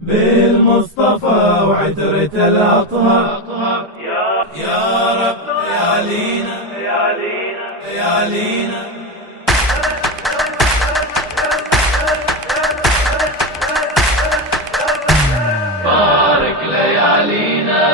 بالمصطفى وعترة الأطهر يا رب يا لينا يا لينا. بارك ليالينا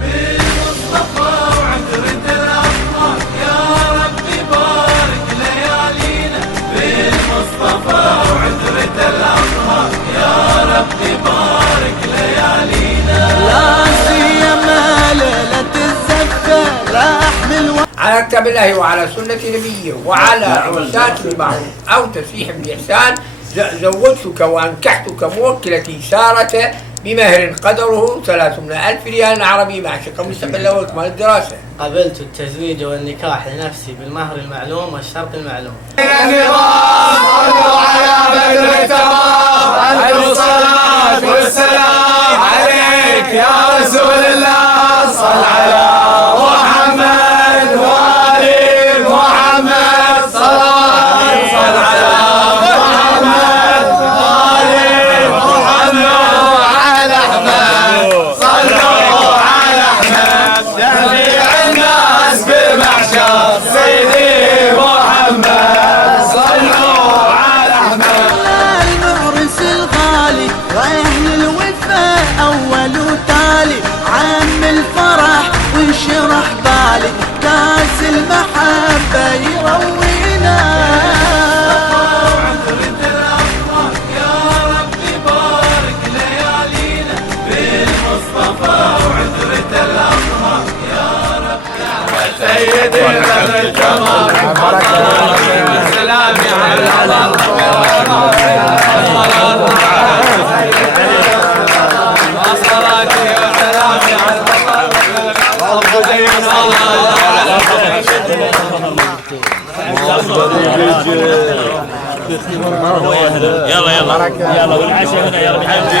بالمصطفى وعترة الأطهر يا ربي بارك ليالينا بالمصطفى وعترة الأطهر يا ربي بارك ليالينا. لا سيما ليلة الزفة لا أحمل على كتاب الله وعلى سنة نبيه وعلى عرسات المعروف أو تسريح بإحسان زوجتك وأنكحتك موكلتي سارة بمهر قدره 300,000 ريال عربي مع شقة مستقلة وإكمال الدراسة. قبلت التزويج والنكاح لنفسي بالمهر المعلوم والشرط المعلوم. الصلاة والسلام عليك يا رسول الله. صل على محمد وآل محمد. صل على محمد وآل محمد وعلى أحمد. صلوا على أحمد جميع الناس بمحشر سيدي محمد. صلوا على أحمد. المعرس الغالي وأهل الوفاء أول وتالي عم الفرح وانشرح بالي كاس المحبة يروينا. وعترة الأطهر يا ربي بارك ليالينا بالمصطفى وعترة الأطهر يا ربي. سيدي بدر الجمال سلامي على يلا والعشاء هنا يلا بحبيبي.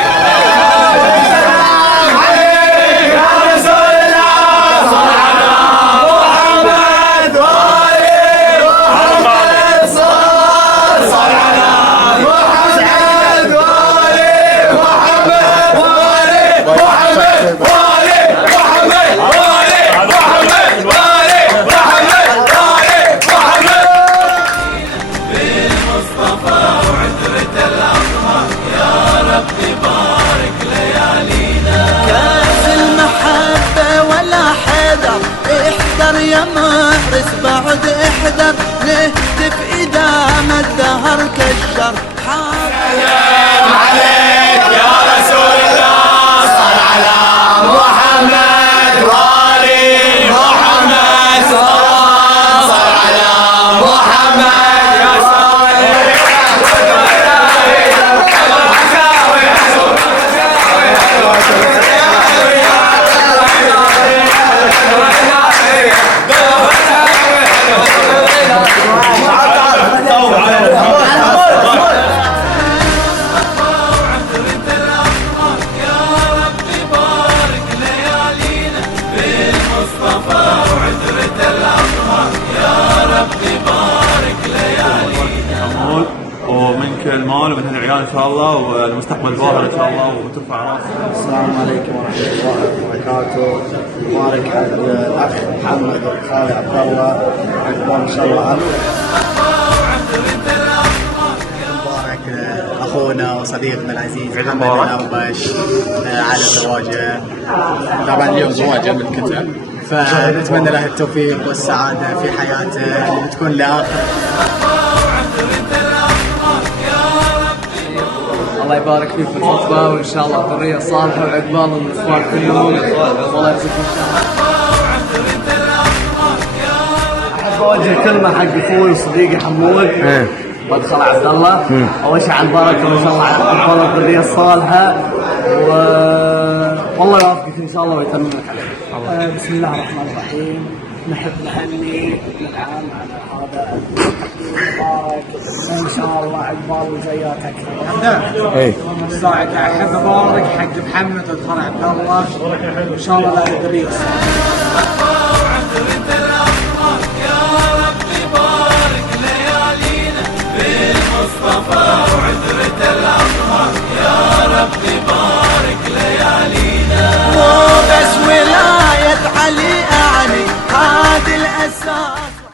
يا محرس بعد احذر نهتف إذا ما الدهر كالشر. سلام عليك يا رسول الله. صل على محمد وآل محمد. صل على محمد يا ومنك المال ومن العيال ان شاء الله والمستقبل باهر ان شاء الله وترفع راسك. السلام عليكم ورحمة الله وبركاته. مبارك حق الأخ محمد خالد عبد الله عقبال إن شاء الله مبارك أخونا وصديقنا العزيز محمد الأربش على زواجه. طبعا اليوم زواجه من الكتاب فنتمنى له التوفيق والسعادة في حياته وتكون لآخر. الله يبارك فيك في الخطبة وإن شاء الله ذرية صالحة وعقبال الإخوان كلهم والله يرزقكم إن شاء الله. أحب أوجه كلمة حق أخوي وصديقي حمود مدخل عبد الله. أول شيء على البركة وإن شاء الله عقبال الذرية الصالحة والله يوفقك إن شاء الله ويتمم لك عليه. بسم الله الرحمن الرحيم. نحب نهني ابن العام على هذا المبارك وإن شاء الله عقبال وزيات أكثر. صاعد أحب أبارك حق محمد مدخل عبد الله وإن شاء الله لا يدري. المصطفى وعترة الأطهر يا رب حساس